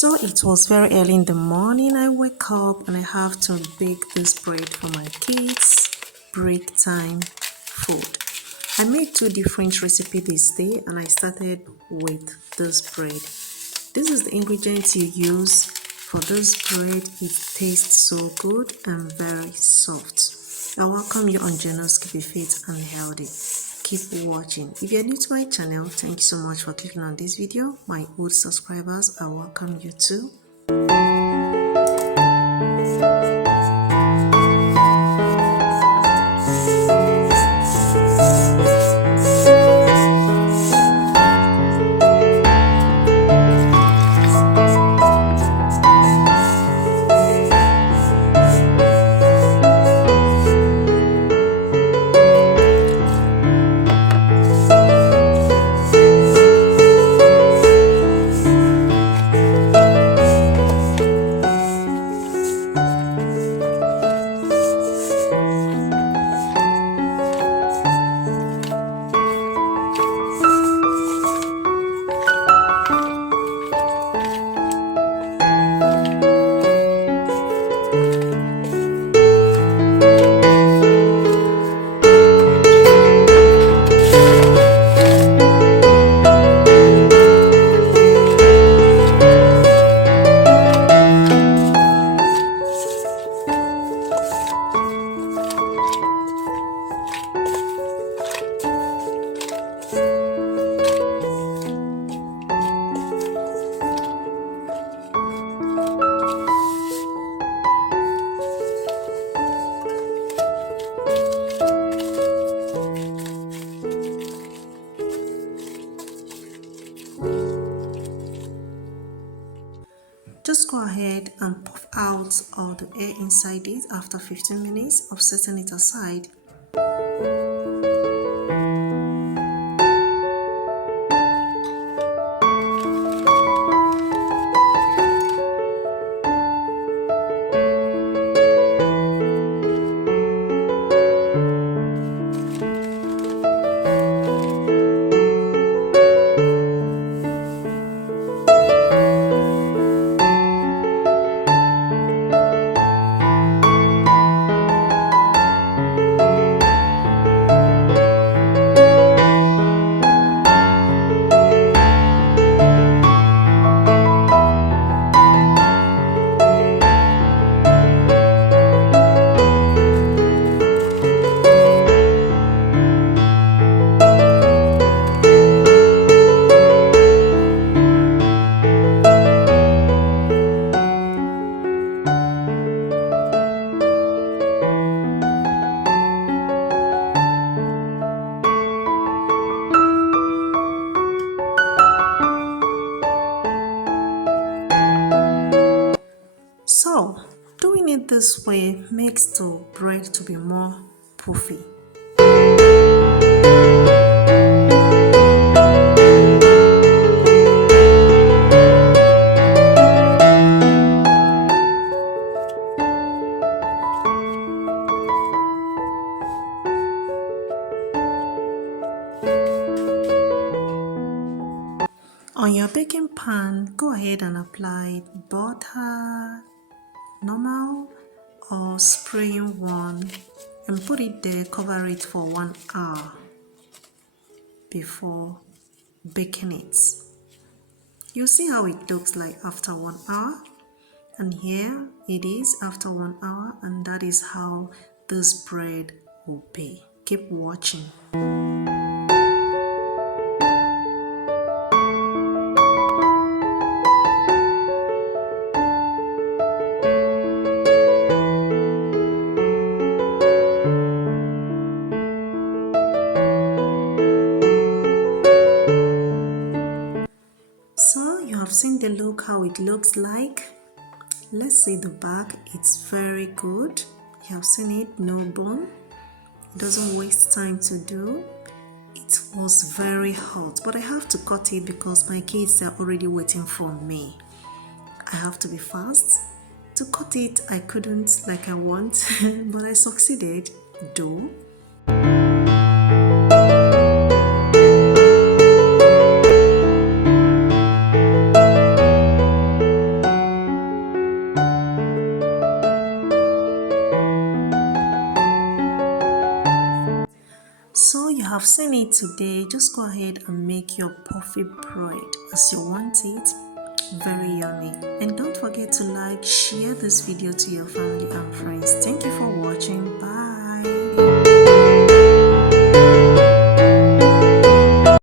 So it was very early in the morning. I wake up and I have to bake this bread for my kids. Break time food. I made two different recipes this day and I started with this bread. This is the ingredients you use for this bread. It tastes so good and very soft. I welcome you on Geno's Keep It Fit and Healthy. Keep watching. If you're new to my channel, thank you so much for clicking on this video. My old subscribers, I welcome you too. Just go ahead and puff out all the air inside it after 15 minutes of setting it aside. So, doing it this way makes the bread to be more puffy. On your baking pan, go ahead and apply butter, normal or spraying one, and put it there. Cover it for 1 hour before baking it. You'll see how it looks like after 1 hour, and here it is after 1 hour, and that is how this bread will be. Keep watching. So you have seen the look, how it looks like. Let's see the back. It's very good. You have seen it, no bone. It doesn't waste time to do. It was very hot, but I have to cut it because my kids are already waiting for me. I have to be fast. To cut it, I couldn't like I want, but I succeeded though. you have seen it today, just go ahead and make your puffy bread as you want it. Very yummy. And don't forget to like, share this video to your family and friends.